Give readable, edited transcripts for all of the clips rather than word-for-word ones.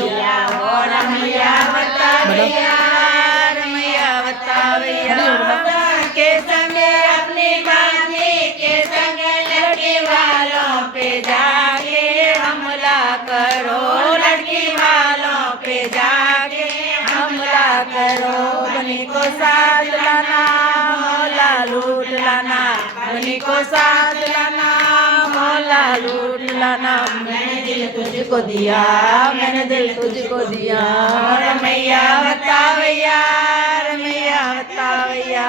रमैया बतावैया के संग अपनी बाजी के संग लड़की वालों पे जाके हमला करो, लड़की वालों पे जाके हमला करो। बनी को साथ लाना मौला लूट लाना, बनी को साथ लाना मौला लूट लाना। मैंने दिल तुझको दिया, मैंने दिल तुझको दिया। रमैया बतावैया रमैया बतावैया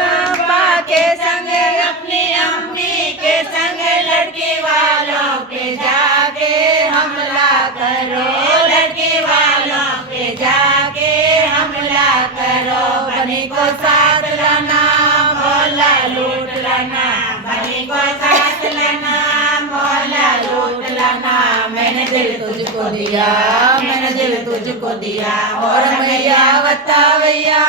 अब्बा के संग अपनी अम्मी के संग लड़की वालों पे जाके हमला करो, लड़की वालों पे जाके हमला करो। बनी को साथ लाना मौला लूट लाना, बनी को साथ लाना मौला लूट लाना। मैंने दिल तुझको दिया, मैंने दिल तुझको दिया। और रमैया बतावैया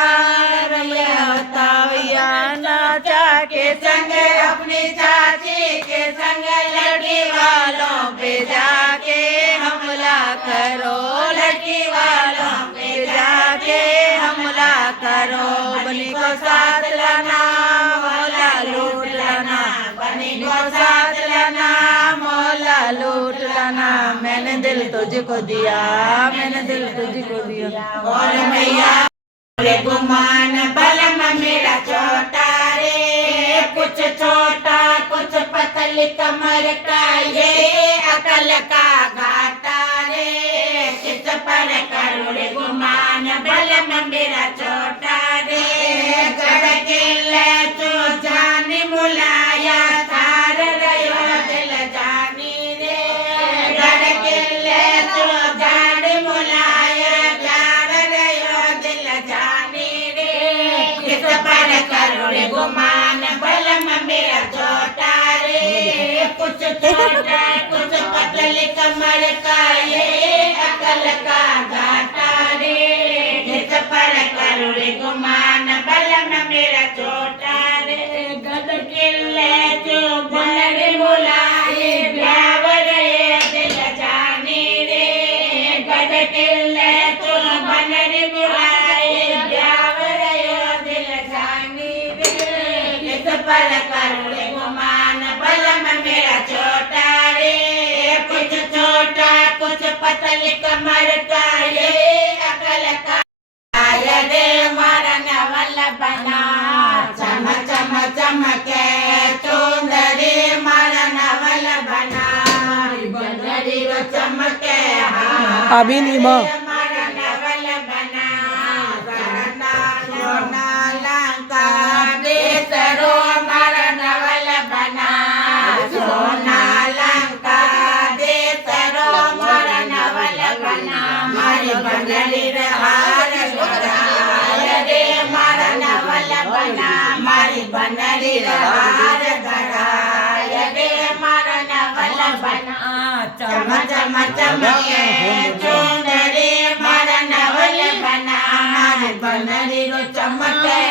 नाचा के संग अपनी चाची के संग लड़की वालों पे जाके हमला करो, लड़की वालों पे जाके हमला करो। बनी को साथ लाना मौला लूट लाना, बनी को साथ लाना मौला लूट लाना। मैंने दिल तुझको दिया, मैंने दिल तुझको दिया। और मैया गुमान बलम मेरा छोटा रे, कुछ छोटा कुछ पतली कमर का ये अकल का घाटा रे। किस पर करूँ रे गुमान बलम मेरा छोटा रे। गड़के ले जो जानी मुलाया तार रयो दिल जानी रे। गड़के ले जो जानी मुलाया तार रयो दिल जानी रे। किस पर करूँ रे गुमान बलम मेरा छोटा रे। कुछ छोटा कुछ पतली कमर का ये अकल का घाटा रे। किस पर करूँ रे गुमान बलम मेरा छोटा रे। गद किले जो बनर बुलाए ब्यावर ये दिल जानी रे। गद किले जो बनर बुलाए ब्यावर ये दिल जानी रे। किस पर करूँ रे गुमान बलम मेरा छोटा रे। कुछ छोटा कुछ पतली कमर का ये अकल का रे। मारा नवल बना चम चम चमके चुंदरी मारा नवल बना बनरी रो चमके अभी नहीं माँ मारा नवल बना सरना सोना लंका देसरो मारा नवल बना सोना लंका देसरो मारा नवल बना। मारी बनरी रे हार रे मारा नवल बना। मारी बनरी रे हार गराय रे मारा नवल बना। चम चम चमके चुंदरी मारा नवल बना। मारी बनरी रो चमके